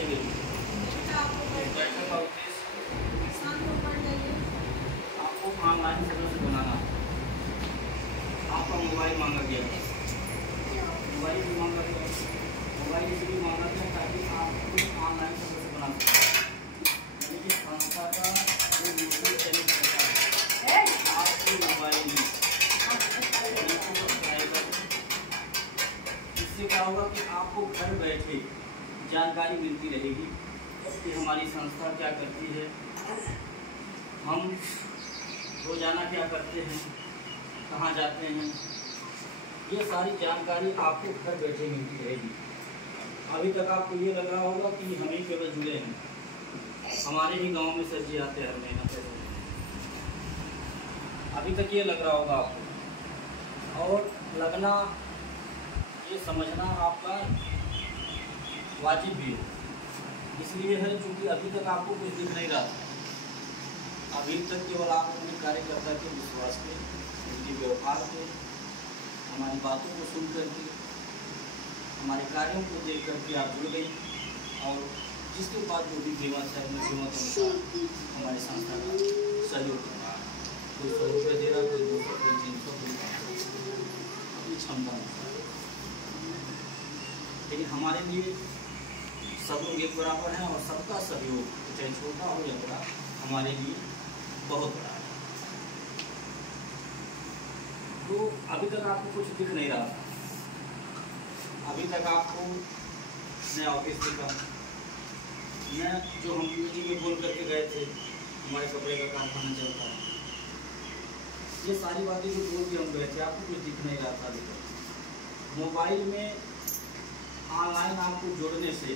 बताइए। बैठक का उद्देश्य आपको ऑनलाइन सर्विस बनाना। आपका मोबाइल मांगा गया, मोबाइल भी मांगा गया, मोबाइल इसलिए मांगा गया ताकि आपको ऑनलाइन सर्विस बना सकें। यानी कि संस्था का जो यूट्यूब चैनल रहता है आपके मोबाइल में इससे क्या होगा कि आपको घर बैठे जानकारी मिलती रहेगी कि हमारी संस्था क्या करती है, हम रोजाना क्या करते हैं, कहाँ जाते हैं, ये सारी जानकारी आपको घर बैठे मिलती रहेगी। अभी तक आपको ये लग रहा होगा कि हम ही केवल जुड़े हैं, हमारे ही गांव में सब्जी आते हैं हर महीना पैसे। अभी तक ये लग रहा होगा आपको, और लगना ये समझना आपका वाजिब भी है। इसलिए है क्योंकि अभी तक आपको कुछ दिख नहीं रहा था। अभी तक केवल आप अपने कार्यकर्ता के विश्वास पे, उनके व्यवहार पे, हमारी बातों को सुन करके, हमारे कार्यों को देख करके आप जुड़ गई, और जिसके बाद जो भी कीमत है अपनी कीमत अनुसार हमारी संस्था का सहयोग कर रहा है। कोई 100 रुपये दे रहा, कोई 200, कोई 300, कोई 500, अपनी क्षमता अनुसार। लेकिन हमारे लिए सब लोग एक बराबर हैं और सबका सहयोग चाहे छोटा हो या बड़ा हमारे लिए बहुत बड़ा है। तो अभी तक आपको कुछ दिख नहीं रहा था, अभी तक आपको नया ऑफिस दिखा, नया जो हम मीटिंग में बोल करके गए थे हमारे कपड़े का कारखाना चलता है, ये सारी बातें जो बोल के हम गए थे आपको कुछ दिख नहीं रहा था। अभी तक मोबाइल में ऑनलाइन आपको जोड़ने से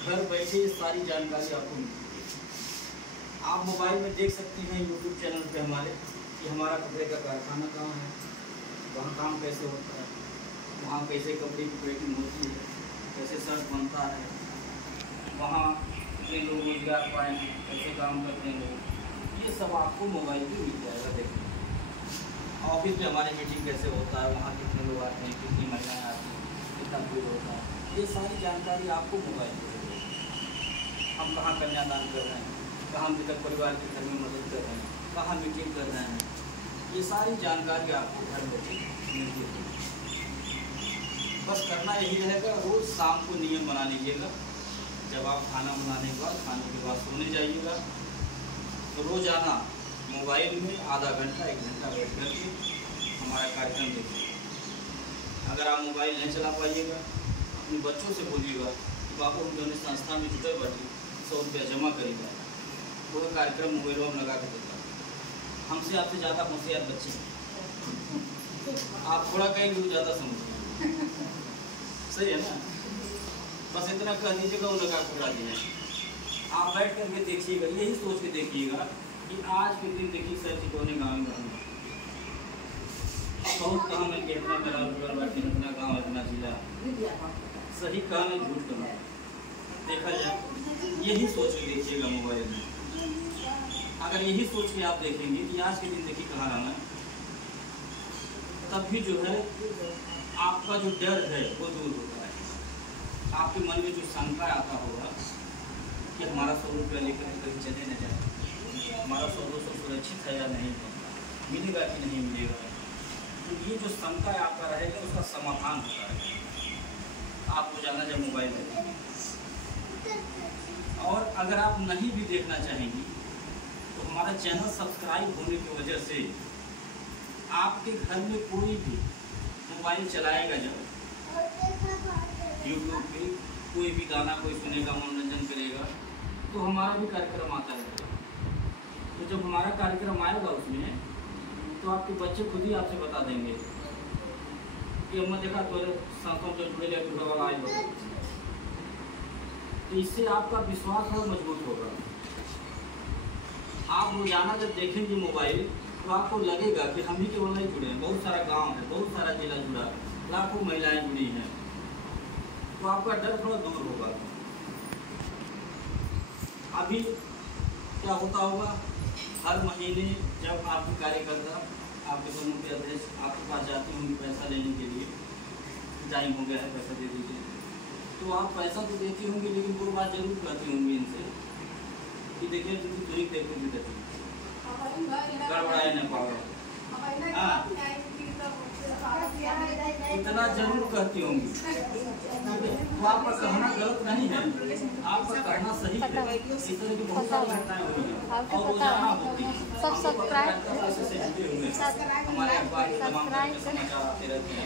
घर बैठे सारी जानकारी आपको मिलती है। आप मोबाइल में देख सकते हैं यूट्यूब चैनल पे हमारे कि हमारा कपड़े का कारखाना कहाँ है, वहाँ काम कैसे होता है, वहाँ कैसे कपड़े की पैकिंग होती है, कैसे शर्ट बनता है, वहाँ कितने लोग रोजगार पाएंगे, कैसे काम करते हैं लोग, ये सब आपको मोबाइल पे मिल जाएगा। देखिए ऑफिस में हमारी मीटिंग कैसे होता है, वहाँ कितने लोग आते हैं, कितनी महिलाएँ आती हैं, कितना भीड़ होता है, ये सारी जानकारी आपको मोबाइल पर मिलेगी। हम कहाँ कन्यादान कर रहे हैं, कहाँ मृतक परिवार के घर में मदद कर रहे हैं, कहाँ मीटिंग कर रहे हैं, ये सारी जानकारी आपको घर बैठे मिलती है। बस करना यही रहेगा, रोज़ शाम को नियम बना लीजिएगा, जब आप खाना बनाने के बाद, खाने के बाद सोने जाइएगा, तो रोज़ाना मोबाइल में आधा घंटा 1 घंटा बैठ करके हमारा कार्यक्रम देखिए। अगर आप मोबाइल नहीं चला पाइएगा, अपने बच्चों से बोलिएगा कि बाबू हम दोनों संस्था में जुटे बैठे 100 रुपया जमा करेगा, वो कार्यक्रम मोबाइल में लगा के देता। हमसे आपसे ज़्यादा होशियार बच्चे हैं, आप थोड़ा कहेंगे वो ज़्यादा समझते हैं, सही है ना। बस इतना कह दीजिएगा वो लगा के उड़ा दिया। आप बैठ करके देखिएगा, यही सोच के देखिएगा कि आज के दिन देखिए सर जी कोने गाँव में रहूँगा, बहुत कहाँ में इतना मेरा रुपया बाटी, इतना गाँव, इतना जिला, सही कहाँ में झूठ करना देखा जाए, यही सोच के देखिएगा मोबाइल में। अगर यही सोच के आप देखेंगे कि आज के दिन देखिए कहाँ रहना है, तब भी जो है आपका जो डर है वो दूर होता है। आपके मन में जो शंका आता होगा कि हमारा 100 रुपया लेकर कहीं चले न जाए, हमारा 100-200 सुरक्षित है या नहीं है, मिलेगा कि नहीं मिलेगा, तो ये जो शंका आपका रहेगा उसका समाधान होता है आपको जाना जब मोबाइल में। और अगर आप नहीं भी देखना चाहेंगी तो हमारा चैनल सब्सक्राइब होने की वजह से आपके घर में कोई भी मोबाइल चलाएगा, जब यूट्यूब पे कोई भी गाना कोई सुनेगा, मनोरंजन करेगा, तो हमारा भी कार्यक्रम आता है। तो जब हमारा कार्यक्रम आएगा उसमें, तो आपके बच्चे खुद ही आपसे बता देंगे कि हमने देखा तो संस्थाओं से जुड़े जुड़ा वाला आए हो। तो इससे आपका विश्वास और मजबूत होगा। आप रोजाना जब देखेंगे मोबाइल तो आपको लगेगा कि हम ही केवल नहीं जुड़े हैं, बहुत सारा गांव है, बहुत सारा जिला जुड़ा है, लाखों महिलाएं जुड़ी हैं, तो आपका डर थोड़ा दूर होगा। अभी क्या होता होगा, हर महीने जब आपके कार्यकर्ता, आपके समूह के अध्यक्ष आपके पास जाते होंगे पैसा लेने के लिए, टाइम हो गया है पैसा दे दीजिए, तो तो आप पैसा तो देती होंगी, लेकिन वो बात जरूर कहती होंगी इनसे कि देखिए तुझे देखो भी देती गड़बड़ाए न पाओ। हाँ, इतना जरूर कहती होंगी। तो आपका कहना गलत नहीं है, आपका कहना सही है। इस तरह की बहुत सारी घटनाएं हुई हैं और रोजाना होती हैं। सब सब्सक्राइब हमारे अखबार के तमाम तरह के समाचार आते रहते हैं।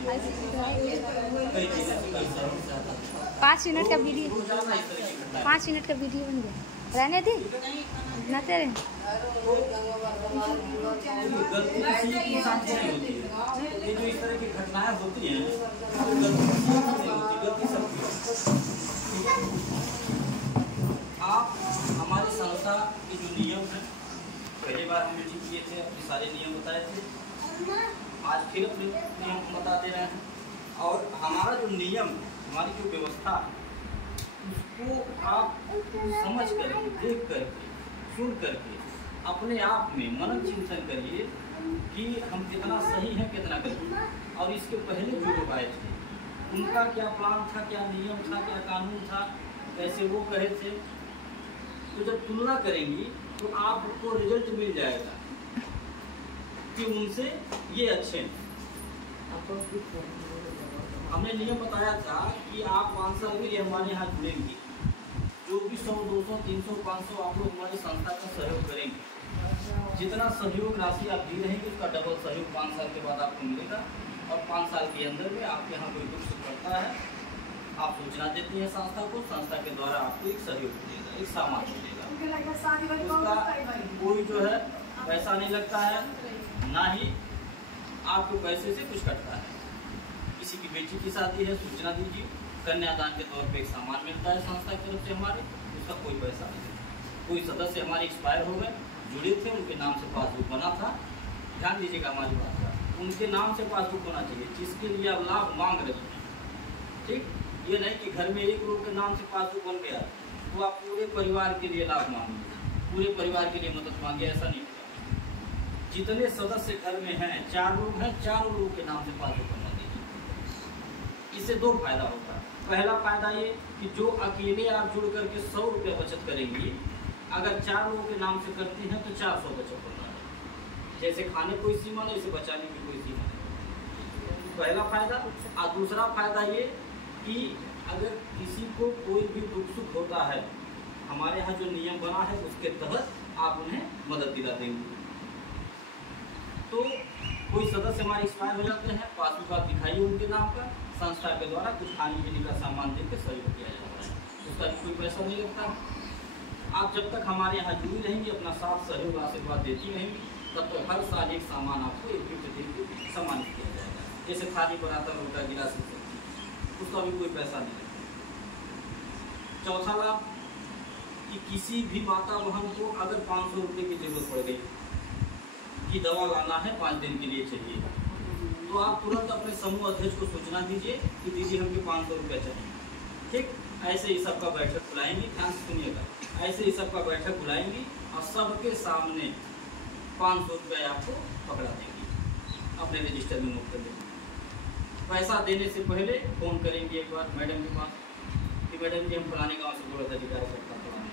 कई जगह से कई शहरों से आता है। 5 मिनट का वीडियो, रोजाना इस तरह की घटनाएं 5 मिनट का वीडियो बन गया। रहने दी ना तेरे गलती किसी के साथ नहीं होती है। ये जो इस तरह की घटनाएं होती हैं गलती किसी की नहीं होती, गलती सबकी है। आप हमारी संस्था के जो नियम हैं, पहली बार हम मीटिंग किए थे, अपने सारे नियम बताए थे, आज फिर अपने नियम बता दे रहे हैं। और हमारा जो नियम, हमारी जो व्यवस्था है, उसको आप समझ करके, देख करके, सुन करके अपने आप में मनन चिंतन करिए कि हम कितना सही हैं, कितना गलत। और इसके पहले जो लोग आए थे उनका क्या प्लान था, क्या नियम था, क्या कानून था, कैसे वो कहे थे। तो जब तुलना करेंगी तो आपको रिजल्ट मिल जाएगा कि उनसे ये अच्छे हैं। हमने नियम बताया था कि आप 5 साल के लिए हमारे यहाँ जुड़ेंगे, जो भी 100, 200, 300, 500 आप लोग हमारी संस्था का सहयोग करेंगे। जितना सहयोग राशि आप दी रहेंगे उसका डबल सहयोग 5 साल के बाद आपको मिलेगा। और 5 साल के अंदर में आपके यहाँ कोई दुख सुख पड़ता है, आप सूचना देती हैं संस्था को, संस्था के द्वारा आपको एक सहयोग मिलेगा, एक सामान मिलेगा। उसका कोई जो है पैसा नहीं लगता है, ना ही आपको पैसे से कुछ कटता है। किसी की बेटी की शादी है, सूचना दीजिए, कन्यादान के तौर पे एक सामान मिलता है संस्था की तरफ से हमारे, उसका कोई पैसा नहीं। कोई सदस्य हमारे एक्सपायर हो गए, जुड़े थे, उनके नाम से पासबुक बना था, ध्यान दीजिएगा हमारी बात का, उनके नाम से पासबुक होना चाहिए जिसके लिए आप लाभ मांग रहे हैं। ठीक, ये नहीं कि घर में एक लोग के नाम से पासबुक बन गया तो आप पूरे परिवार के लिए लाभ मांगे, पूरे परिवार के लिए मदद मांगे, ऐसा नहीं होगा। जितने सदस्य घर में हैं, 4 लोग हैं, 4 लोगों के नाम से पासबुक बनवा दीजिए। इससे 2 फायदा होगा। पहला फायदा ये कि जो अकेले आप जुड़ करके 100 रुपये बचत करेंगी, अगर 4 लोगों के नाम से करती हैं तो 400 बचत होता है। जैसे खाने कोई सीमा नहीं, इसे बचाने की कोई सीमा नहीं। पहला फायदा। और दूसरा फायदा ये कि अगर किसी को कोई भी दुख सुख होता है, हमारे यहाँ जो नियम बना है उसके तहत आप उन्हें मदद दिला देंगे। तो कोई सदस्य हमारे एक्सपायर हो जाते हैं, पासबुक आप दिखाइए उनके नाम पर, संस्था के द्वारा कुछ खाने पीने का सामान देकर सहयोग किया जाता है, उसका भी कोई पैसा नहीं लगता। आप जब तक हमारे यहाँ जुड़ी रहेंगी, अपना साथ सहयोग आशीर्वाद देती रहेंगी, तब तक हर साल एक सामान आपको एक गिफ्ट देकर सम्मानित किया जाएगा। जैसे थाली बर्तन लोटा गिलास, उसका भी कोई पैसा नहीं लगता। चौथा लाभ कि किसी भी माता बहन को अगर 500 रुपये की जरूरत पड़ गई कि दवा लाना है 5 दिन के लिए चाहिए, तो आप तुरंत अपने समूह अध्यक्ष को सूचना दीजिए कि दीदी हमको 500 रुपये चाहिए। ठीक, ऐसे ही सबका बैठक बुलाएंगी, ध्यान से सुनिएगा, ऐसे ही सबका बैठक बुलाएंगी और सबके सामने 500 रुपये आपको पकड़ा देंगी, अपने रजिस्टर में नोट कर देंगे। पैसा देने से पहले फ़ोन करेंगे एक बार मैडम के पास कि मैडम जी हम फलाने गाँव से बोला था जी कार्यकर्ता फलाने,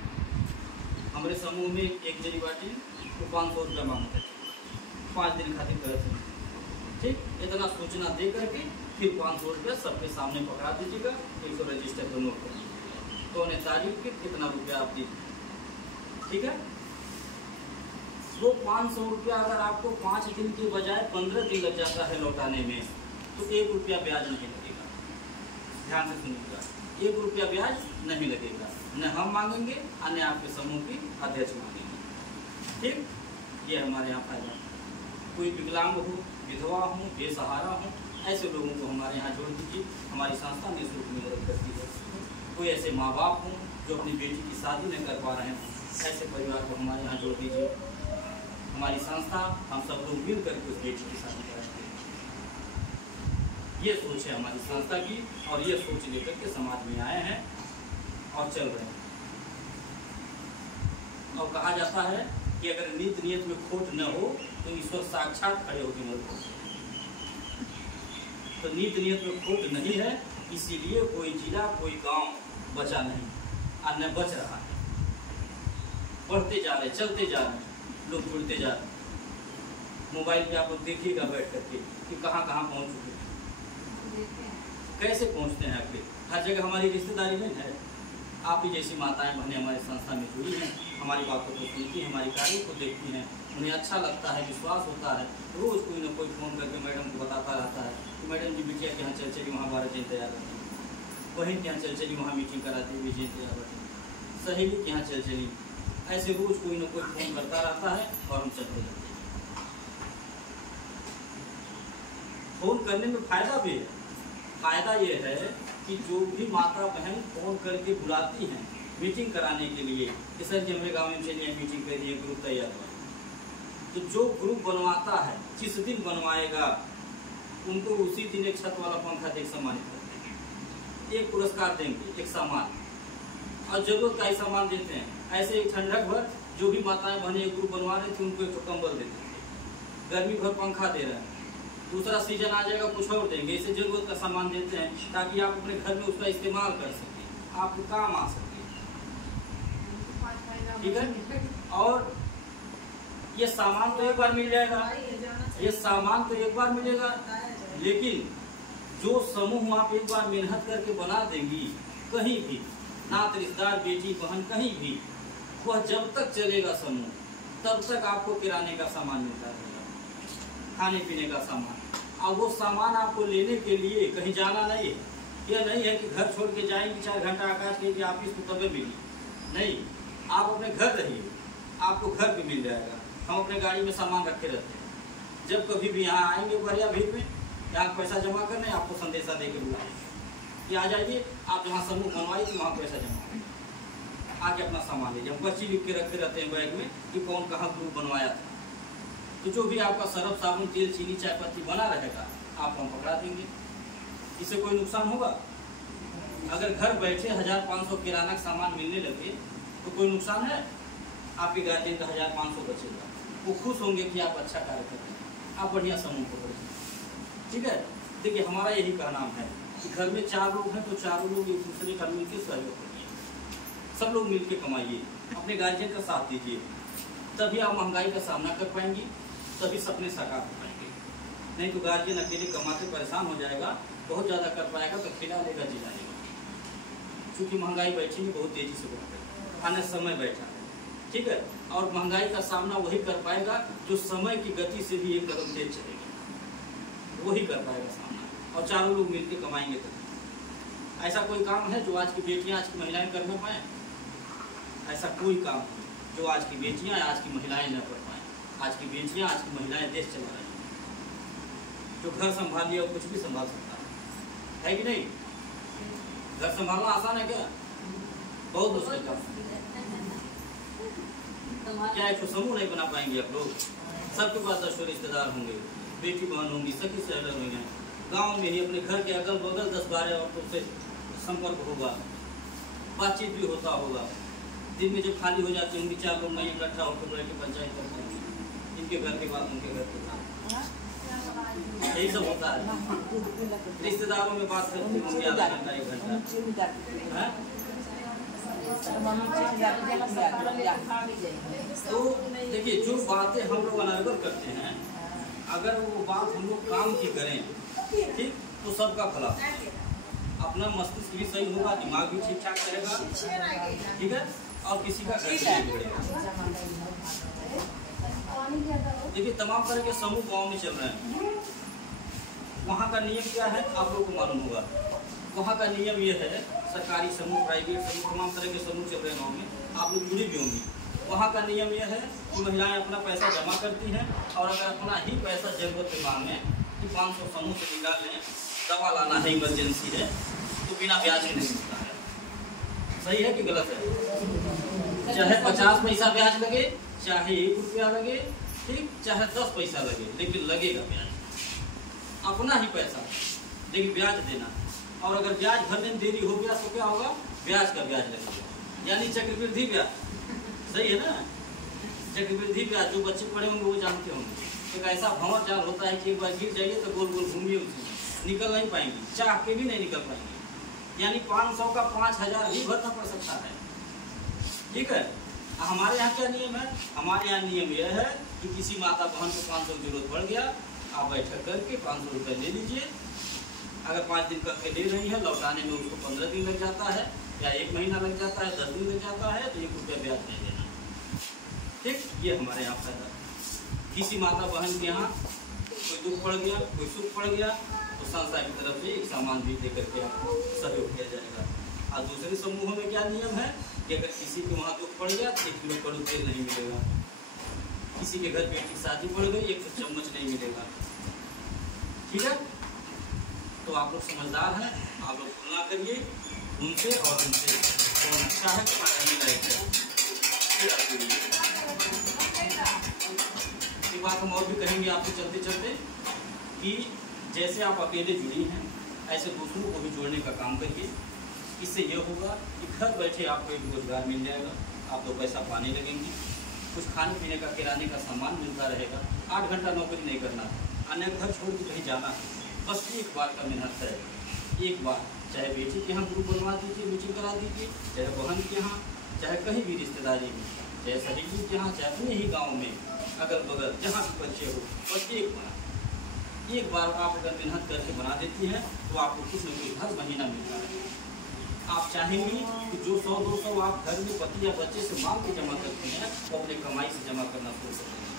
हमारे समूह में एक जनी बाटी तो 500 रुपये मांगता है, 5 दिन खातिर कर सकते। ठीक, इतना सूचना दे करके फिर 500 रुपये सबके सामने पकड़ा दीजिएगा, एक रजिस्टर पर नोट कर दीजिएगा, कौन तारीख के कितना रुपया आप दीजिए। ठीक है, वो 500 रुपया अगर आपको 5 दिन के बजाय 15 दिन लग जाता है लौटाने में, तो 1 रुपया ब्याज नहीं लगेगा। ध्यान से सुनिएगा, 1 रुपया ब्याज नहीं लगेगा, न हम मांगेंगे और न आपके समूह की अध्यक्ष मांगेंगे। ठीक, ये हमारे यहाँ फायदा। कोई विकलांग हो, विधवा हो, बेसहारा हो, ऐसे लोगों को हमारे यहाँ जोड़ दीजिए, हमारी संस्था निःशुल्क में मदद करती है। कोई ऐसे माँ बाप हों जो अपनी बेटी की शादी नहीं कर पा रहे हैं, ऐसे परिवार को हमारे यहाँ जोड़ दीजिए। हमारी संस्था हम सब लोग मिल करके उस बेटी की शादी कराएंगे। ये सोच है हमारी संस्था की, और ये सोच लेकर के समाज में आए हैं और चल रहे हैं। और कहा जाता है कि अगर नीत नियत में खोट न हो तो ईश्वर साक्षात खड़े होकर मदद करते हैं। तो नीत नियत में खोट नहीं है, इसीलिए कोई जिला कोई गांव बचा नहीं और न बच रहा है। बढ़ते जा रहे, चलते जा रहे, लोग जुड़ते जा रहे। मोबाइल पे आप लोग देखिएगा बैठ करके कि कहाँ कहाँ पहुँच चुके हैं, कैसे पहुँचते हैं आखिर। हर जगह हमारी रिश्तेदारी नहीं है। आप ही जैसी माताएं बहनें हमारे संस्था में जुड़ी हैं, हमारी बातों को सुनती हैं, हमारी कार्यों को देखती हैं, उन्हें अच्छा लगता है, विश्वास होता है। रोज़ कोई ना कोई फ़ोन करके मैडम को बताता रहता है कि मैडम जी बिटिया के यहाँ चल चली वहाँ 12 जन तैयार रहती है, बहन के यहाँ चल चली वहाँ मीटिंग कराती है, विजय तैयार रहती है, सहेली के यहाँ चल चली। ऐसे रोज़ कोई ना कोई फ़ोन करता रहता है और हम चलते रहते हैं। फ़ोन करने में फ़ायदा भी है। फ़ायदा ये है कि जो भी माता बहन फ़ोन करके बुलाती हैं मीटिंग कराने के लिए कि सर जी हमारे गाँव में चलिए मीटिंग करिए, ग्रुप तैयार हुआ, तो जो ग्रुप बनवाता है जिस दिन बनवाएगा उनको उसी दिन एक छत वाला पंखा देकर सम्मानित करते हैं, एक पुरस्कार देंगे, एक सामान, और जरूरत का ही सामान देते हैं। ऐसे एक ठंडक भर जो भी माताएं बहनें एक ग्रुप बनवा रहे थे उनको एक कंबल देते थे, गर्मी भर पंखा दे रहे हैं, दूसरा सीजन आ जाएगा कुछ और देंगे। इसे जरूरत का सामान देते हैं ताकि आप अपने घर में उसका इस्तेमाल कर सकें, आपको काम आ सके। ठीक है, और ये सामान तो एक बार मिल जाएगा, ये सामान तो एक बार मिलेगा, लेकिन जो समूह आप एक बार मेहनत करके बना देंगी, कहीं भी नात रिश्तेदार बेटी बहन कहीं भी, वह जब तक चलेगा समूह तब तक आपको किराने का सामान मिलता रहेगा, खाने पीने का सामान। और वो सामान आपको लेने के लिए कहीं जाना नहीं है। यह नहीं है कि घर छोड़ के जाएंगे 4 घंटा आकाश के ऑफिस को तबे मिली, नहीं, आप अपने घर रहिए, आपको घर भी मिल जाएगा। हम अपने गाड़ी में सामान रखे रहते हैं, जब कभी भी यहाँ आएंगे बढ़िया भीड़ में, यहाँ पैसा जमा करने आपको संदेशा दे के बुलाएंगे कि आ जाइए, आप जहाँ समूह बनवाइए तो वहाँ पैसा जमा करें, आके अपना सामान लीजिए। हम पर्ची लिख के रखे रहते हैं बैग में कि कौन कहाँ ग्रुप बनवाया था। तो जो भी आपका सरफ साबुन तेल चीनी चाय पत्ती बना रहेगा आप हम पकड़ा देंगे। इससे कोई नुकसान होगा? अगर घर बैठे 1500 किराना का सामान मिलने लगे तो कोई नुकसान है? आपके गार्जियन का 1500 बचेगा, वो खुश होंगे कि आप अच्छा कार्य करते हैं, आप बढ़िया समूह पकड़े। ठीक है, देखिए हमारा यही कहना है कि घर में 4 लोग हैं तो चारों लोग एक दूसरे का मिलकर सहयोग करिए, सब लोग मिलकर कमाइए, अपने गार्जियन का साथ दीजिए, तभी आप महंगाई का सामना कर पाएंगी, तभी सपने साकार हो पाएंगे। नहीं तो गार्जियन अकेले कमाते परेशान हो जाएगा, बहुत ज़्यादा कर पाएगा तो खिला लेगा जिलाएगा। क्योंकि महंगाई बैठी है बहुत तेजी से बढ़ रही, आने समय बैठा है। ठीक है, और महंगाई का सामना वही कर पाएगा जो समय की गति से भी एक कदम तेज चलेगा, वही कर पाएगा सामना, और चारों लोग मिलकर कमाएंगे। तो ऐसा कोई काम है जो आज की बेटियां आज की महिलाएं कर न पाएँ? ऐसा कोई काम जो आज की बेटियां आज की महिलाएं न कर पाएँ। आज की बेटियां आज की महिलाएं देश चला रही हैं, जो घर संभाल लिया और कुछ भी संभाल सकता है कि नहीं? घर संभालना आसान है क्या? बहुत मुश्किल काम। क्या एक समूह नहीं बना पाएंगे आप लोग? सबके पास 10 रिश्तेदार होंगे, बेटी बहन होंगी, सखी सहेली होंगे, गांव में ही अपने घर के अगल बगल 10-12 औरतों से संपर्क होगा, बातचीत भी होता होगा। दिन में जब खाली हो जाते होंगे 4 लोग नहीं इकट्ठा होकर रह के पंचायत करते हैं, इनके घर के बाद उनके घर के बाद, यही सब होता है। रिश्तेदारों में बात करते होंगे आधा घंटा 1 घंटा। तो देखिए जो बातें हम लोग अनर्गल करते हैं, अगर वो बात हम लोग काम की करें, ठीक, तो सबका भला, अपना मस्तिष्क भी सही होगा, दिमाग भी ठीक ठाक रहेगा, ठीक है, और किसी का घर नहीं बिगड़ेगा। देखिए तमाम तरह के समूह गांव में चल रहे हैं। वहाँ का नियम क्या है आप लोग को मालूम होगा। वहाँ का नियम ये है, सरकारी समूह, प्राइवेट समूह, तमाम तरह के समूह चल रहे हैं गाँव में, आप लोग जुड़ी भी होंगी। वहाँ का नियम यह है कि महिलाएं अपना पैसा जमा करती हैं, और अगर अपना ही पैसा जरूरत के मांगे कि 500 समूह से निकाल लें, दवा लाना है, इमरजेंसी है, तो बिना ब्याज के नहीं मिलता है। सही है कि गलत है? चाहे 50 पैसा ब्याज लगे, चाहे 1 रुपया लगे, ठीक, चाहे 10 पैसा लगे, लेकिन लगेगा ब्याज। अपना ही पैसा लेकिन ब्याज देना, और अगर ब्याज भरने में देरी हो गया तो क्या होगा? ब्याज का ब्याज लगेगा, यानी चक्रवृद्धि ब्याज। सही है ना? चक्रवृद्धि ब्याज जो बच्चे पढ़े होंगे वो जानते होंगे। एक ऐसा भंवर जाल होता है कि एक बार गिर जाइए तो गोल गोल घूमिए, उसमें निकल नहीं पाएंगे, चाह के भी नहीं निकल पाएंगे। यानी 500 का 5000 भी भरना पड़ सकता है। ठीक है, हमारे यहाँ क्या नियम है? हमारे यहाँ नियम यह है कि किसी माता बहन को 500 की जरूरत पड़ गया, आप बैठक करके 500 रुपये ले लीजिए। अगर 5 दिन करके ले रही है, लौटाने में उसको 15 दिन लग जाता है या 1 महीना लग जाता है, 10 दिन लग जाता है, तो 1 रुपया ब्याज नहीं देना। ठीक, ये हमारे यहाँ फायदा। किसी माता बहन के यहाँ कोई दुख पड़ गया, कोई सुख पड़ गया, तो संस्था की तरफ से एक सामान भी दे करके आपको सहयोग किया जाएगा। और दूसरे समूहों में क्या नियम है कि अगर किसी के वहाँ दुख पड़ गया तो 1 किलो कड़ू तेल नहीं मिलेगा, किसी के घर बेटी की शादी पड़ गई 1 चम्मच नहीं मिलेगा। ठीक है, तो आप लोग समझदार हैं, आप लोग तुलना करिए उनसे और उनसे, कौन अच्छा है, कौन रहने लायक है। एक बात हम और भी कहेंगे आपसे चलते चलते कि जैसे आप अकेले जुड़ी हैं, ऐसे दूसरों को भी जोड़ने का काम करिए। इससे यह होगा कि घर बैठे आपको एक रोजगार मिल जाएगा, आप 2 पैसा पाने लगेंगे, कुछ खाने पीने का, किराने का सामान मिलता रहेगा। 8 घंटा नौकरी नहीं करना है, अन्य घर छोड़ के कहीं जाना है, बस एक बार का मेहनत है। एक बार चाहे बेटी के यहाँ ग्रुप बनवा दीजिए, मीटिंग करा दीजिए, चाहे बहन के यहाँ, चाहे कहीं भी रिश्तेदारी में, चाहे सहेली के यहाँ, चाहे अपने ही गाँव में, अगल बगल जहाँ भी परिचय हो, बस एक बार आप अगर मेहनत करके बना देती हैं तो आपको कुछ न कुछ हर महीना मिलता है। आप चाहेंगी कि जो 100-200 आप घर में पति या बच्चे से मांग के जमा करते हैं वो अपने कमाई से जमा करना शुरू कर देंगे।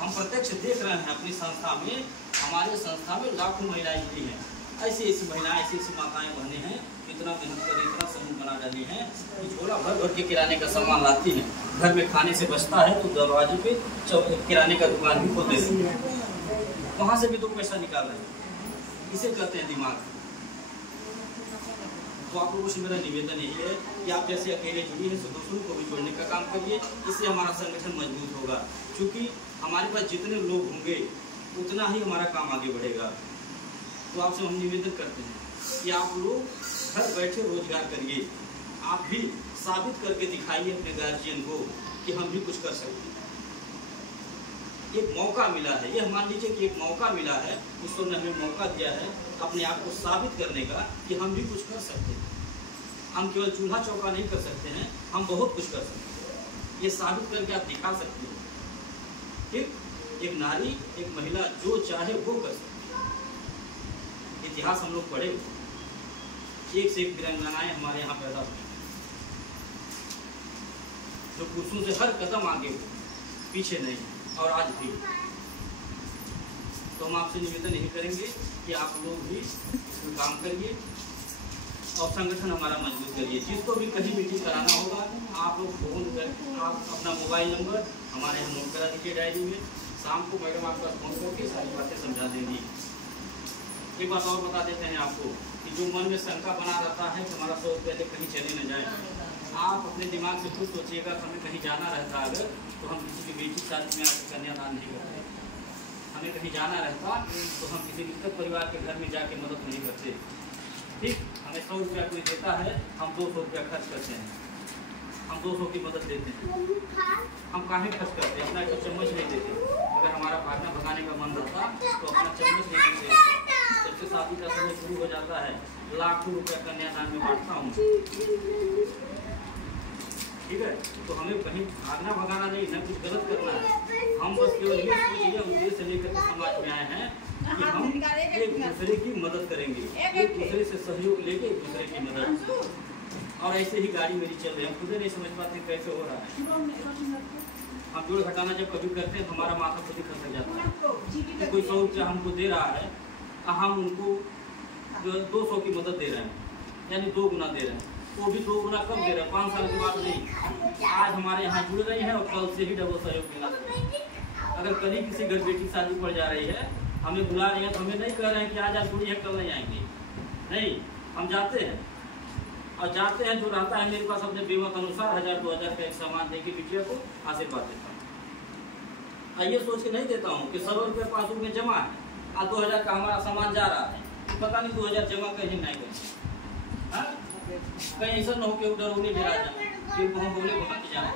हम प्रत्यक्ष देख रहे हैं अपनी संस्था में, हमारे संस्था में लाखों महिलाएं जुड़ी हैं। ऐसी ऐसी महिलाएं, ऐसी ऐसी माताएं बहने हैं, इतना मेहनत कर, इतना समूह बना डाले हैं कि झोला भर भर के किराने का सामान लाती हैं। घर में खाने से बचता है तो दरवाजे पे किराने का दुकान भी खोल देती है, वहाँ से भी 2 पैसा निकाल रहे हैं। इसे कहते हैं दिमाग। तो आप लोगों से मेरा निवेदन यही है कि आप जैसे अकेले जुड़ी हैं, दूसरों को भी जोड़ने का काम करिए। इससे हमारा संगठन मजबूत होगा, क्योंकि हमारे पास जितने लोग होंगे उतना ही हमारा काम आगे बढ़ेगा। तो आपसे हम निवेदन करते हैं कि आप लोग घर बैठे रोजगार करिए, आप भी साबित करके दिखाइए अपने गार्जियन को कि हम भी कुछ कर सकते हैं। एक मौका मिला है, यह मान लीजिए कि एक मौका मिला है, ईश्वर ने हमें मौका दिया है अपने आप को साबित करने का कि हम भी कुछ कर सकते हैं। हम केवल चूल्हा चौका नहीं कर सकते हैं, हम बहुत कुछ कर सकते हैं। ये साबित करके आप दिखा सकते हैं। ठीक, एक नारी, एक महिला जो चाहे वो कर सकती है। इतिहास हम लोग पढ़े, एक से एक वीरांगनाएं हमारे यहाँ पैदा हुई जो पुरुषों से हर कदम आगे हो, पीछे नहीं, और आज भी। तो हम आपसे निवेदन यही करेंगे कि आप लोग भी इसमें काम करिए और संगठन हमारा मजबूत करिए। जिसको भी कहीं मीटिंग कराना होगा, आप लोग फोन कर, आप अपना मोबाइल नंबर हमारे यहाँ नोट करा दीजिए डायरी में। शाम को मैडम आपका फोन करके सारी बातें समझा देंगी। एक बात और बता देते हैं आपको कि जो मन में शंका बना रहता है कि हमारा 100 रुपये कहीं चले न जाए, आप अपने दिमाग से खुद सोचिएगा कि हमें कहीं जाना रहता अगर, तो हम किसी की बेटी शादी में आपको कन्यादान नहीं करते। हमें कहीं जाना रहता तो हम किसी मृतक परिवार के घर में जाके मदद नहीं करते। ठीक, हमें 100 रुपया कोई देता है, हम 200 रुपया खर्च करते हैं, हम 200 की मदद देते हैं। हम काहे खर्च करते हैं? अपना एक चम्मच नहीं देते। अगर हमारा भागना भगाने का मन रहता तो अपना चम्मच नहीं देते। जब से शादी का समय शुरू हो जाता है, लाखों रुपया कन्यादान में बांटता हूँ। ठीक है, तो हमें कहीं भागना भगाना नहीं, न कुछ गलत करना है। हम बस केवल ये उद्देश्य लेकर समाज में आए हैं कि हम एक दूसरे की मदद करेंगे, एक दूसरे से सहयोग लेके एक दूसरे की मदद। और ऐसे ही गाड़ी मेरी चल रही है, हम खुद नहीं समझ पाते कैसे हो रहा है। हम जोड़ घटाना जब कभी करते हैं तो हमारा माथा खुद ही खसक जाता है। कोई 100 रुपया हमको दे रहा है, हम उनको 200 की मदद दे रहे हैं, यानी 2 गुना दे रहे हैं। वो भी 2 गुना कम दे रहे हैं, 5 साल की बात नहीं। आज हमारे यहाँ जुड़ रही है और कल से ही डबल सहयोग मिला। अगर कल ही किसी घर बेटी शादी पड़ जा रही है, हमें बुला रही है, तो हमें नहीं कह रहे हैं कि आज जुड़ी है कल नहीं आएंगे। नहीं, हम जाते हैं और जाते हैं, जो रहता है मेरे पास अपने बीमा के अनुसार 1000-2000 का एक सामान दे के बिटिया को आशीर्वाद देता हूँ। ये सोच के नहीं देता हूँ कि 100 रुपये पासबुक में जमा है और 2000 का हमारा सामान जा रहा है, पता नहीं 2000 जमा कहीं नहीं करें। कहीं ऐसा न हो कि उधर उन्हें गिरा जाए, फिर हम बोले भाग जाए,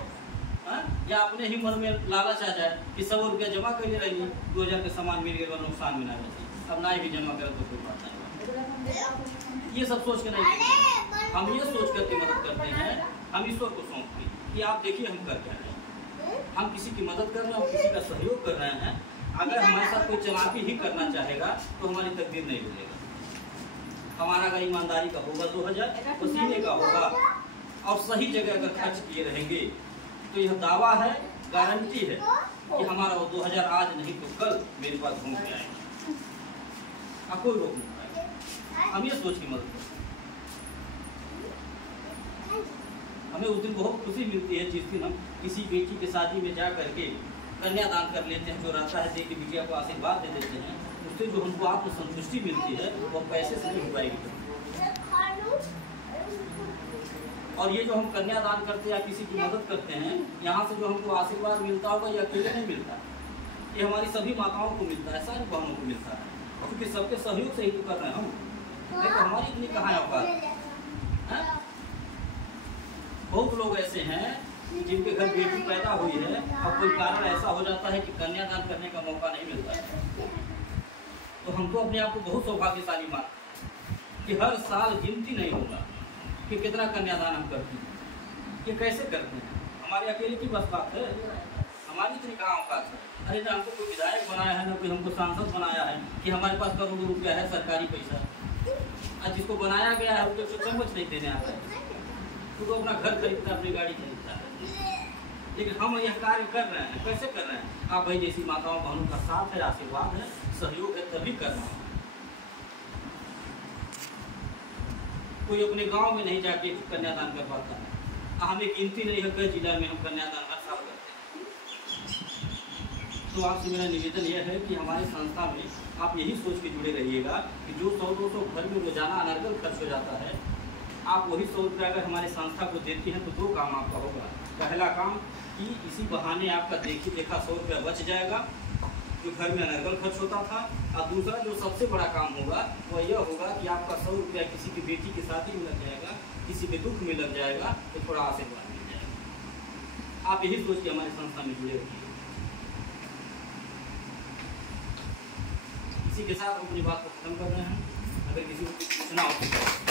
या अपने ही मन में लालच आ जाए कि 100 रुपया जमा कर रही, 2000 का सामान मिल गया, नुकसान में ना रहे। अब ना ही जमा करे तो कोई बात नहीं। ये सब सोच के नहीं, हम ये सोच करके मदद करते हैं, हम ईश्वर को सौंपते हैं कि आप देखिए हम कर क्या रहे हैं, हम किसी की मदद कर रहे हैं, हम किसी का सहयोग कर रहे हैं। अगर हमारे साथ कोई चालाकी ही करना चाहेगा तो हमारी तकदीर नहीं मिलेगा। हमारा अगर ईमानदारी का होगा 2000, पसीने का होगा और सही जगह अगर खर्च किए रहेंगे तो यह दावा है, गारंटी है कि हमारा वो 2000 आज नहीं तो कल मेरे पास घूम के आएगा, आप कोई रोक नहीं पाएगा। हम ये सोच की मदद करते हैं। हमें उस दिन बहुत खुशी मिलती है जिस दिन हम किसी बेटी के शादी में जा करके कन्यादान कर लेते हैं, जो रहता है देवी बिटिया को आशीर्वाद दे देते हैं, उससे जो हमको आत्मसंतुष्टि मिलती है वो पैसे से नहीं हो पाएगी। और ये जो हम कन्यादान करते हैं या किसी की मदद करते हैं, यहाँ से जो हमको आशीर्वाद मिलता होगा ये अकेले नहीं मिलता, ये हमारी सभी माताओं को मिलता है, सारी बहनों को मिलता है, क्योंकि सबके सहयोग से ही तो कर रहे हैं हम। देखो हमारी इतनी कहाँ औकात है। बहुत लोग ऐसे हैं जिनके घर बेटी पैदा हुई है और कोई कारण ऐसा हो जाता है कि कन्यादान करने का मौका नहीं मिलता है, तो हमको अपने आप को बहुत सौभाग्यशाली मानते हैं कि हर साल गिनती नहीं होगा कि कितना कन्यादान हम करते हैं। ये कैसे करते हैं? हमारे अकेले की बस बात है, हमारी इतनी कहाँ औकात है। अरे ना हमको कोई विधायक बनाया है, ना कोई हमको सांसद बनाया है कि हमारे पास करोड़ों रुपया है सरकारी पैसा, और जिसको बनाया गया है उसको चम्मच नहीं देने आता है, तो अपना घर खरीदता है, अपनी गाड़ी खरीदता है। लेकिन हम यह कार्य कर रहे हैं, कैसे कर रहे हैं? आप भाई जैसी माताओं बहनों का साथ है, आशीर्वाद है, सहयोग है, तभी कर रहे हैं। कोई अपने गांव में नहीं जाके कन्यादान कर पाता है, हमें गिनती नहीं है कई जिला में हम कन्यादान हर साल करते हैं। तो आपसे मेरा निवेदन यह है कि हमारी संस्था में आप यही सोच के जुड़े रहिएगा कि जो 100-200 घर में रोजाना अनर्गल खर्च हो जाता है, आप वही 100 रुपया अगर हमारी संस्था को देती हैं तो 2 काम आपका होगा। पहला काम कि इसी बहाने आपका देखा 100 रुपया बच जाएगा जो घर में अनर्गल खर्च होता था, और दूसरा जो सबसे बड़ा काम होगा वह यह होगा कि आपका 100 रुपया किसी की बेटी की शादी में लग जाएगा, किसी के दुख में लग जाएगा, तो थोड़ा आशीर्वाद मिल जाएगा। आप यही सोच के हमारी संस्था में जुड़े रहिए। इसी के साथ अपनी बात को खत्म कर रहे हैं। अगर किसी को पूछना हो तो